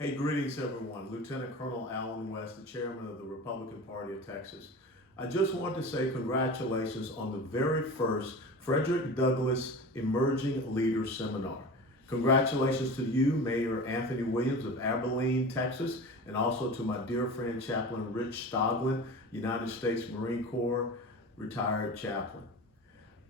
Hey, greetings everyone. Lieutenant Colonel Allen West, the chairman of the Republican Party of Texas. I just want to say congratulations on the very first Fredrick Douglass Emerging Leaders Seminar. Congratulations to you, Mayor Anthony Williams of Abilene, Texas, and also to my dear friend Chaplain Rich Stoglin, United States Marine Corps retired chaplain.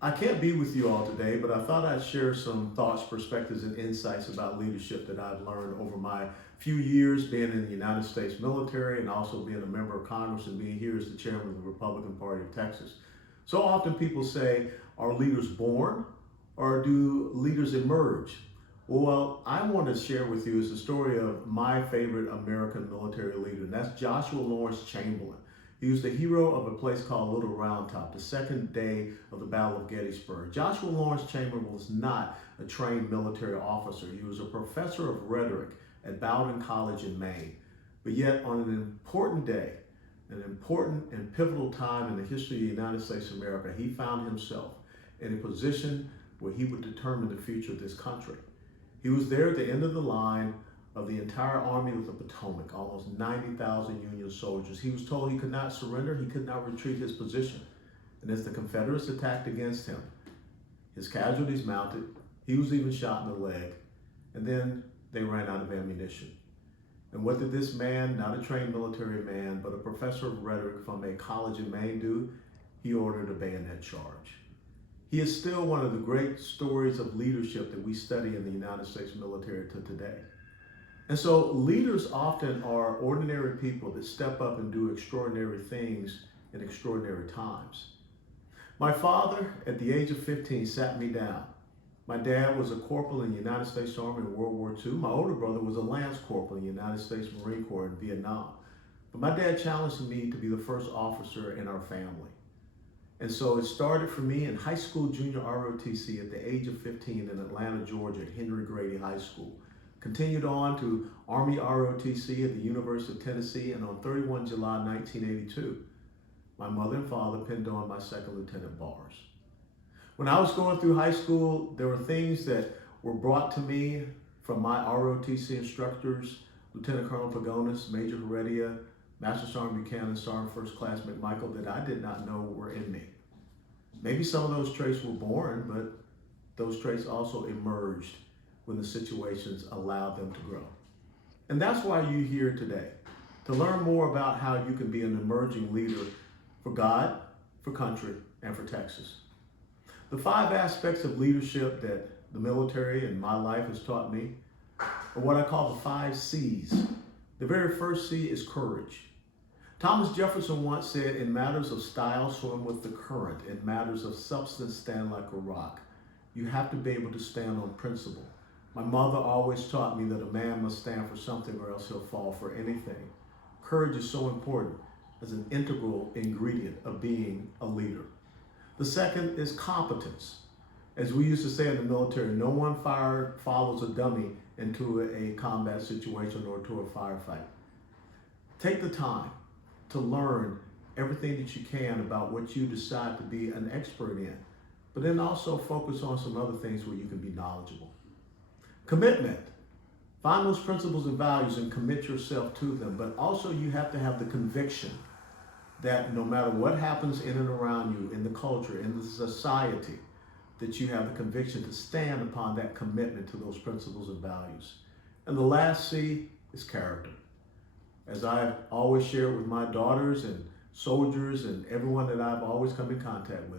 I can't be with you all today, but I thought I'd share some thoughts, perspectives, and insights about leadership that I've learned over my few years being in the United States military and also being a member of Congress and being here as the chairman of the Republican Party of Texas. So often people say, are leaders born or do leaders emerge? Well, I want to share with you is the story of my favorite American military leader, and that's Joshua Lawrence Chamberlain. He was the hero of a place called Little Round Top, the second day of the Battle of Gettysburg. Joshua Lawrence Chamberlain was not a trained military officer. He was a professor of rhetoric at Bowdoin College in Maine. But yet on an important day, an important and pivotal time in the history of the United States of America, he found himself in a position where he would determine the future of this country. He was there at the end of the line of the entire Army of the Potomac, almost 90,000 Union soldiers. He was told he could not surrender, he could not retreat his position. And as the Confederates attacked against him, his casualties mounted, he was even shot in the leg, and then they ran out of ammunition. And what did this man, not a trained military man, but a professor of rhetoric from a college in Maine do? He ordered a bayonet charge. He is still one of the great stories of leadership that we study in the United States military to today. And so leaders often are ordinary people that step up and do extraordinary things in extraordinary times. My father, at the age of 15, sat me down. My dad was a corporal in the United States Army in World War II. My older brother was a lance corporal in the United States Marine Corps in Vietnam. But my dad challenged me to be the first officer in our family. And so it started for me in high school junior ROTC at the age of 15 in Atlanta, Georgia at Henry Grady High School. Continued on to Army ROTC at the University of Tennessee, and on 31 July 1982, my mother and father pinned on my second lieutenant bars. When I was going through high school, there were things that were brought to me from my ROTC instructors, Lieutenant Colonel Pagonis, Major Heredia, Master Sergeant Buchanan, Sergeant First Class McMichael, that I did not know were in me. Maybe some of those traits were born, but those traits also emerged when the situations allowed them to grow. And that's why you're here today, to learn more about how you can be an emerging leader for God, for country, and for Texas. The 5 aspects of leadership that the military and my life has taught me are what I call the 5 C's. The very first C is courage. Thomas Jefferson once said, in matters of style, swim with the current. In matters of substance, stand like a rock. You have to be able to stand on principle. My mother always taught me that a man must stand for something or else he'll fall for anything. Courage is so important as an integral ingredient of being a leader. The second is competence. As we used to say in the military, no one follows a dummy into a combat situation or to a firefight. Take the time to learn everything that you can about what you decide to be an expert in, but then also focus on some other things where you can be knowledgeable. Commitment. Find those principles and values and commit yourself to them, but also you have to have the conviction that no matter what happens in and around you, in the culture, in the society, that you have the conviction to stand upon that commitment to those principles and values. And the last C is character. As I've always shared with my daughters and soldiers and everyone that I've always come in contact with,